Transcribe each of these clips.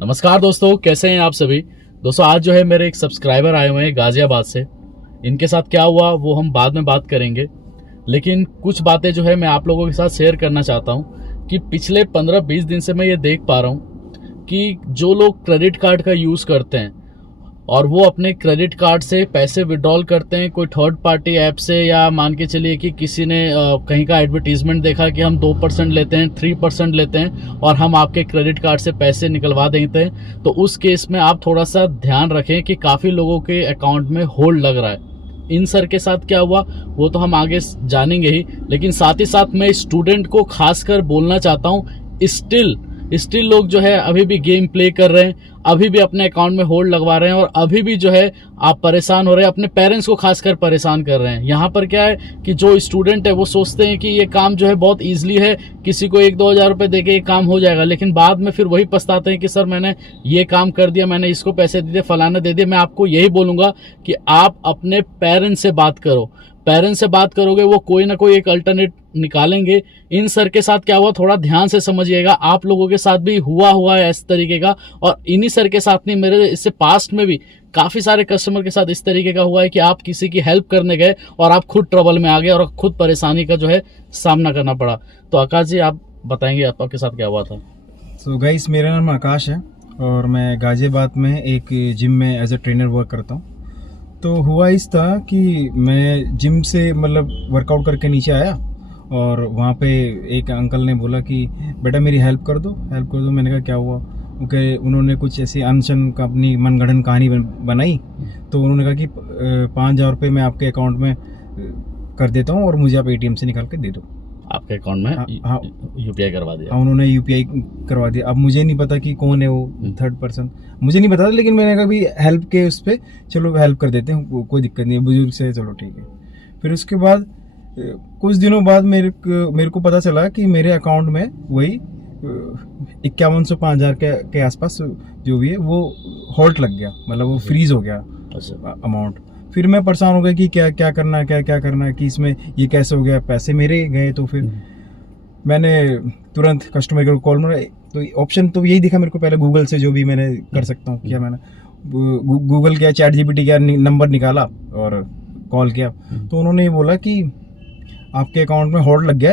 नमस्कार दोस्तों, कैसे हैं आप सभी। दोस्तों आज जो है मेरे एक सब्सक्राइबर आए हुए हैं गाजियाबाद से। इनके साथ क्या हुआ वो हम बाद में बात करेंगे, लेकिन कुछ बातें जो है मैं आप लोगों के साथ शेयर करना चाहता हूं कि पिछले 15-20 दिन से मैं ये देख पा रहा हूं कि जो लोग क्रेडिट कार्ड का यूज़ करते हैं और वो अपने क्रेडिट कार्ड से पैसे विड्रॉल करते हैं कोई थर्ड पार्टी ऐप से, या मान के चलिए कि किसी ने कहीं का एडवर्टीजमेंट देखा कि हम 2% लेते हैं, 3% लेते हैं और हम आपके क्रेडिट कार्ड से पैसे निकलवा देते हैं, तो उस केस में आप थोड़ा सा ध्यान रखें कि काफ़ी लोगों के अकाउंट में होल्ड लग रहा है। इन सर के साथ क्या हुआ वो तो हम आगे जानेंगे ही, लेकिन साथ ही साथ मैं स्टूडेंट को खासकर बोलना चाहता हूँ, स्टिल लोग जो है अभी भी गेम प्ले कर रहे हैं, अभी भी अपने अकाउंट में होल्ड लगवा रहे हैं और अभी भी जो है आप परेशान हो रहे हैं, अपने पेरेंट्स को खासकर परेशान कर रहे हैं। यहाँ पर क्या है कि जो स्टूडेंट है वो सोचते हैं कि ये काम जो है बहुत ईजिली है, किसी को 1-2 हज़ार रुपये दे के ये काम हो जाएगा, लेकिन बाद में फिर वही पछताते हैं कि सर मैंने ये काम कर दिया, मैंने इसको पैसे दे दिए, फलाना दे दिया। मैं आपको यही बोलूँगा कि आप अपने पेरेंट्स से बात करो। पेरेंट्स से बात करोगे वो कोई ना कोई एक अल्टरनेट निकालेंगे। इन सर के साथ क्या हुआ थोड़ा ध्यान से समझिएगा, आप लोगों के साथ भी हुआ है इस तरीके का, और इन्हीं सर के साथ नहीं, मेरे इससे पास्ट में भी काफ़ी सारे कस्टमर के साथ इस तरीके का हुआ है कि आप किसी की हेल्प करने गए और आप खुद ट्रबल में आ गए और खुद परेशानी का जो है सामना करना पड़ा। तो आकाश जी आप बताएंगे आपके साथ क्या हुआ था। सो गाइस, मेरा नाम आकाश है और मैं गाजियाबाद में एक जिम में एज ए ट्रेनर वर्क करता हूँ। तो हुआ इस था कि मैं जिम से मतलब वर्कआउट करके नीचे आया और वहाँ पे एक अंकल ने बोला कि बेटा मेरी हेल्प कर दो। मैंने कहा क्या हुआ? ओके, उन्होंने कुछ ऐसी अनशन का अपनी मनगढ़ंत कहानी बनाई। तो उन्होंने कहा कि 5,000 रुपये मैं आपके अकाउंट में कर देता हूँ और मुझे आप ATM से निकाल के दे दो। आपके अकाउंट में हाँ, UPI करवा दिया? हाँ, उन्होंने UPI करवा दिया। अब मुझे नहीं पता कि कौन है वो थर्ड पर्सन, मुझे नहीं पता, लेकिन मैंने कहा भी हेल्प के उस पर चलो हेल्प कर देते हैं, कोई दिक्कत नहीं है, बुजुर्ग से चलो ठीक है। फिर उसके बाद कुछ दिनों बाद मेरे को पता चला कि मेरे अकाउंट में वही 5100 5,000 के आसपास जो भी है वो होल्ड लग गया, मतलब वो फ्रीज हो गया अमाउंट। फिर मैं परेशान हो गया कि क्या करना है कि इसमें ये कैसे हो गया, पैसे मेरे गए। तो फिर मैंने तुरंत कस्टमर केयर को कॉल मारा। तो ऑप्शन तो यही दिखा मेरे को, पहले गूगल से जो भी मैंने कर सकता हूँ किया, मैंने गूगल किया, ChatGPT का नंबर निकाला और कॉल किया। तो उन्होंने ये बोला कि आपके अकाउंट में होल्ड लग गया,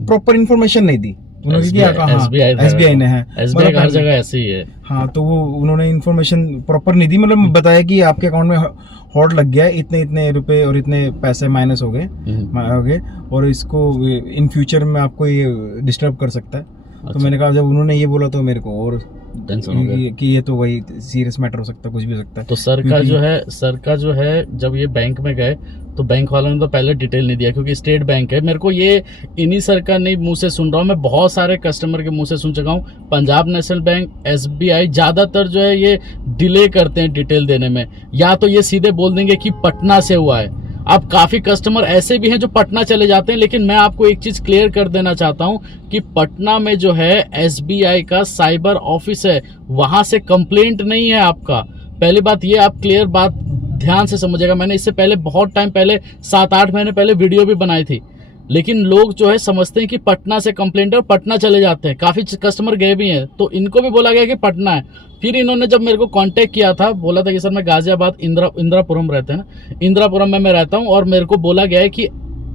प्रॉपर इन्फॉर्मेशन नहीं दी उन्होंने। SBI ने है, SBI हर जगह ऐसे ही है। हाँ, तो वो उन्होंने इन्फॉर्मेशन प्रॉपर नहीं दी, मतलब बताया कि आपके अकाउंट में होल्ड लग गया, इतने रुपए और इतने पैसे माइनस हो गए और इसको इन फ्यूचर में आपको ये डिस्टर्ब कर सकता है। तो मैंने कहा, जब उन्होंने ये बोला तो मेरे को और टेंशन हो गया कि ये तो वही सीरियस मैटर हो सकता है, कुछ भी हो सकता है। तो सर का जो है जब ये बैंक में गए तो बैंक वालों ने तो पहले डिटेल नहीं दिया, क्योंकि स्टेट बैंक है। मेरे को ये इन्हीं सर का नहीं मुंह से सुन रहा हूँ, मैं बहुत सारे कस्टमर के मुंह से सुन चुका हूँ। पंजाब नेशनल बैंक, SBI ज्यादातर जो है ये डिले करते हैं डिटेल देने में, या तो ये सीधे बोल देंगे कि पटना से हुआ है। अब काफी कस्टमर ऐसे भी हैं जो पटना चले जाते हैं, लेकिन मैं आपको एक चीज क्लियर कर देना चाहता हूं कि पटना में जो है SBI का साइबर ऑफिस है, वहां से कंप्लेंट नहीं है आपका। पहली बात ये आप क्लियर बात ध्यान से समझिएगा। मैंने इससे पहले बहुत टाइम पहले 7-8 महीने पहले वीडियो भी बनाई थी, लेकिन लोग जो है समझते हैं कि पटना से कंप्लेंट है और पटना चले जाते हैं। काफी कस्टमर गए भी हैं, तो इनको भी बोला गया कि पटना है। फिर इन्होंने जब मेरे को कांटेक्ट किया था, बोला था कि सर मैं गाजियाबाद इंदिरापुरम रहते हैं ना, इंदिरापुरम में मैं रहता हूं, और मेरे को बोला गया है कि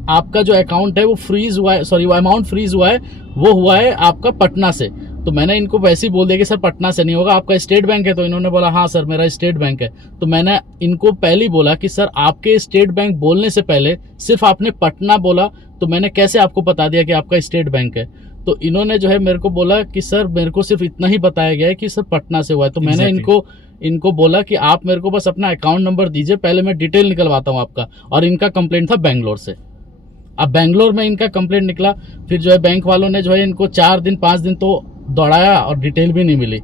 आपका जो अकाउंट है वो फ्रीज हुआ है, सॉरी वो अमाउंट फ्रीज हुआ है, वो हुआ है आपका पटना से। तो मैंने इनको वैसे ही बोल दिया कि सर पटना से नहीं होगा, आपका स्टेट बैंक है। तो इन्होंने बोला हाँ सर मेरा स्टेट बैंक है। तो मैंने इनको पहले ही बोला कि सर आपके स्टेट बैंक बोलने से पहले सिर्फ आपने पटना बोला, तो मैंने कैसे आपको बता दिया कि आपका स्टेट बैंक है। तो इन्होंने जो है मेरे को बोला कि सर मेरे को सिर्फ इतना ही बताया गया है कि सर पटना से हुआ है। तो मैंने इनको बोला कि आप मेरे को बस अपना अकाउंट नंबर दीजिए, पहले मैं डिटेल निकलवाता हूँ आपका। और इनका कंप्लेंट था बैंगलोर से। अब बैंगलोर में इनका कंप्लेंट निकला, फिर जो है बैंक वालों ने जो है इनको 4-5 दिन तो दौड़ाया और डिटेल भी नहीं मिली।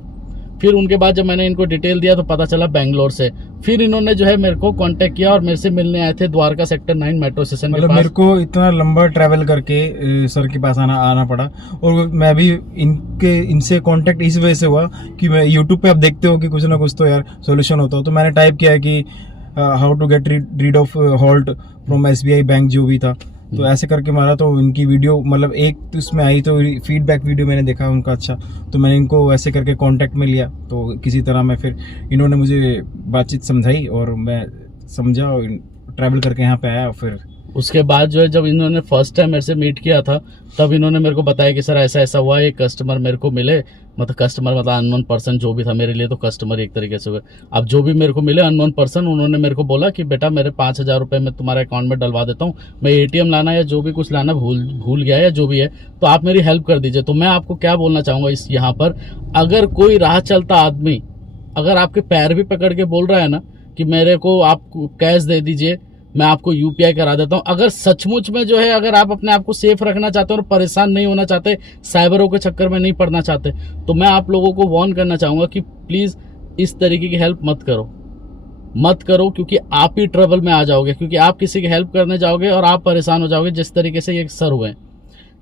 फिर उनके बाद जब मैंने इनको डिटेल दिया तो पता चला बैंगलोर से। फिर इन्होंने जो है मेरे को कांटेक्ट किया और मेरे से मिलने आए थे द्वारका सेक्टर 9 मेट्रो स्टेशन के पास। मेरे को इतना लंबा ट्रैवल करके सर के पास आना पड़ा, और मैं भी इनसे कांटेक्ट इस वजह से हुआ कि मैं यूट्यूब पे आप देखते हो कि कुछ ना कुछ तो यार सोल्यूशन होता हो। तो मैंने टाइप किया कि how to get rid of hold from SBI bank जो भी था। तो ऐसे करके मारा, तो इनकी वीडियो मतलब एक तो इसमें आई, तो फीडबैक वीडियो मैंने देखा उनका अच्छा, तो मैंने इनको ऐसे करके कांटेक्ट में लिया। तो किसी तरह मैं फिर इन्होंने मुझे बातचीत समझाई और मैं समझा और ट्रैवल करके यहाँ पे आया। फिर उसके बाद जो है जब इन्होंने फर्स्ट टाइम मेरे से मीट किया था, तब इन्होंने मेरे को बताया कि सर ऐसा ऐसा हुआ, एक कस्टमर मेरे को मिले, मतलब कस्टमर मतलब अननोन पर्सन जो भी था, मेरे लिए तो कस्टमर एक तरीके से हुए। अब जो भी मेरे को मिले अननोन पर्सन, उन्होंने मेरे को बोला कि बेटा मेरे 5,000 रुपये मैं तुम्हारे अकाउंट में डलवा देता हूँ, मैं ATM लाना या जो भी कुछ लाना भूल गया या जो भी है, तो आप मेरी हेल्प कर दीजिए। तो मैं आपको क्या बोलना चाहूँगा इस यहाँ पर, अगर कोई राह चलता आदमी अगर आपके पैर भी पकड़ के बोल रहा है ना कि मेरे को आप कैश दे दीजिए, मैं आपको UPI करा देता हूं, अगर सचमुच में जो है अगर आप अपने आप को सेफ रखना चाहते हो और परेशान नहीं होना चाहते, साइबरों के चक्कर में नहीं पड़ना चाहते, तो मैं आप लोगों को वार्न करना चाहूंगा कि प्लीज इस तरीके की हेल्प मत करो, क्योंकि आप ही ट्रबल में आ जाओगे, क्योंकि आप किसी की हेल्प करने जाओगे और आप परेशान हो जाओगे, जिस तरीके से ये सर हुए।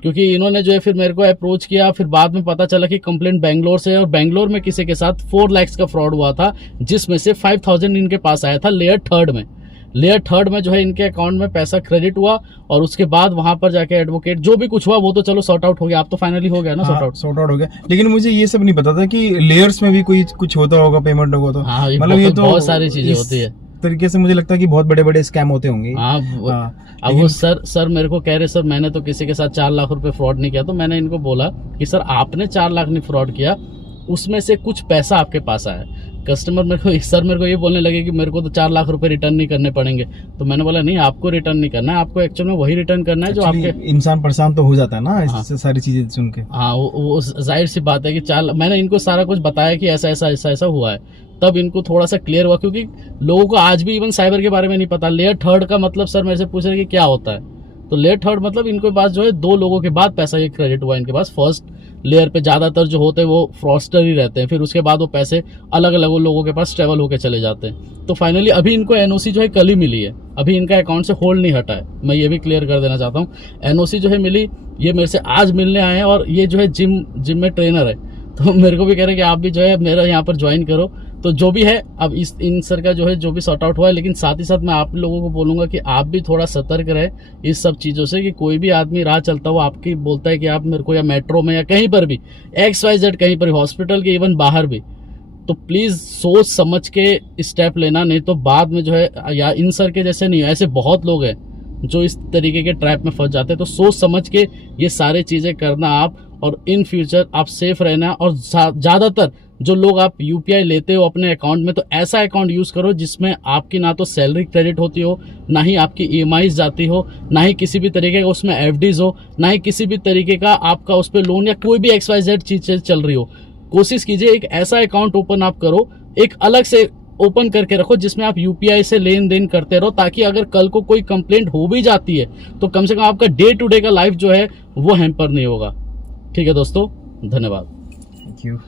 क्योंकि इन्होंने जो है फिर मेरे को अप्रोच किया, फिर बाद में पता चला कि कंप्लेंट बेंगलोर से है और बेंगलोर में किसी के साथ 4 लाख का फ्रॉड हुआ था, जिसमें से 5,000 इनके पास आया था लेयर थर्ड में जो है इनके अकाउंट में पैसा क्रेडिट हुआ, और उसके बाद वहां पर जाके एडवोकेट जो भी कुछ हुआ वो तो चलो सॉर्ट आउट हो गया, आप तो फाइनली हो गया ना, सॉर्ट आउट हो गया। लेकिन मुझे ये सब नहीं पता था कि लेयर्स में भी कोई कुछ होता होगा, पेमेंट होगा। तो हाँ, मतलब ये तो बहुत सारी चीजें होती है तरीके से मुझे लगता है कि बहुत बड़े बड़े स्कैम होते होंगे। अब वो सर मेरे को कह रहे सर मैंने तो किसी के साथ 4 लाख रुपए फ्रॉड नहीं किया। तो मैंने इनको बोला कि सर आपने 4 लाख नहीं फ्रॉड किया, उसमें से कुछ पैसा आपके पास आया। कस्टमर मेरे को ये बोलने लगे कि मेरे को तो 4 लाख रुपए रिटर्न नहीं करने पड़ेंगे। तो मैंने बोला नहीं, आपको रिटर्न नहीं करना है, आपको एक्चुअल में वही रिटर्न करना है जो आपके। इंसान परेशान तो हो जाता है ना इससे सारी चीजें सुन के। हाँ, वो जाहिर सी बात है कि मैंने इनको सारा कुछ बताया कि ऐसा हुआ है, तब इनको थोड़ा सा क्लियर हुआ, क्योंकि लोगों को आज भी इवन साइबर के बारे में नहीं पता। लेयर थर्ड का मतलब सर मेरे से पूछ रहे कि क्या होता है, तो लेयर थर्ड मतलब इनके पास जो है 2 लोगों के बाद पैसा ये क्रेडिट हुआ इनके पास। फर्स्ट लेयर पे ज्यादातर जो होते हैं वो फ्रॉडस्टर ही रहते हैं, फिर उसके बाद वो पैसे अलग अलग लोगों के पास ट्रेवल होकर चले जाते हैं। तो फाइनली अभी इनको NOC जो है कल ही मिली है, अभी इनका अकाउंट से होल्ड नहीं हटा है, मैं ये भी क्लियर कर देना चाहता हूँ। NOC जो है मिली, ये मेरे से आज मिलने आए हैं, और ये जो है जिम में ट्रेनर है, तो मेरे को भी कह रहे हैं कि आप भी जो है मेरा यहाँ पर ज्वाइन करो। तो जो भी है अब इन सर का जो है जो भी सॉर्ट आउट हुआ है, लेकिन साथ ही साथ मैं आप लोगों को बोलूंगा कि आप भी थोड़ा सतर्क रहे इस सब चीज़ों से, कि कोई भी आदमी राह चलता हुआ आपकी बोलता है कि आप मेरे को, या मेट्रो में या कहीं पर भी XYZ कहीं पर, हॉस्पिटल के इवन बाहर भी, तो प्लीज़ सोच समझ के स्टेप लेना, नहीं तो बाद में जो है, या इन सर के जैसे नहीं, ऐसे बहुत लोग हैं जो इस तरीके के ट्रैप में फंस जाते हैं। तो सोच समझ के ये सारी चीज़ें करना आप, और इन फ्यूचर आप सेफ रहना। और ज़्यादातर जो लोग आप UPI लेते हो अपने अकाउंट में, तो ऐसा अकाउंट यूज़ करो जिसमें आपकी ना तो सैलरी क्रेडिट होती हो, ना ही आपकी EMIs जाती हो, ना ही किसी भी तरीके का उसमें FDs हो, ना ही किसी भी तरीके का आपका उस पर लोन या कोई भी XYZ चीज़ चल रही हो। कोशिश कीजिए एक ऐसा अकाउंट ओपन आप करो, एक अलग से ओपन करके रखो जिसमें आप UPI से लेन देन करते रहो, ताकि अगर कल को कोई कंप्लेंट हो भी जाती है तो कम से कम आपका डे टू डे का लाइफ जो है वो हैम्पर नहीं होगा। ठीक है दोस्तों, धन्यवाद। Thank you.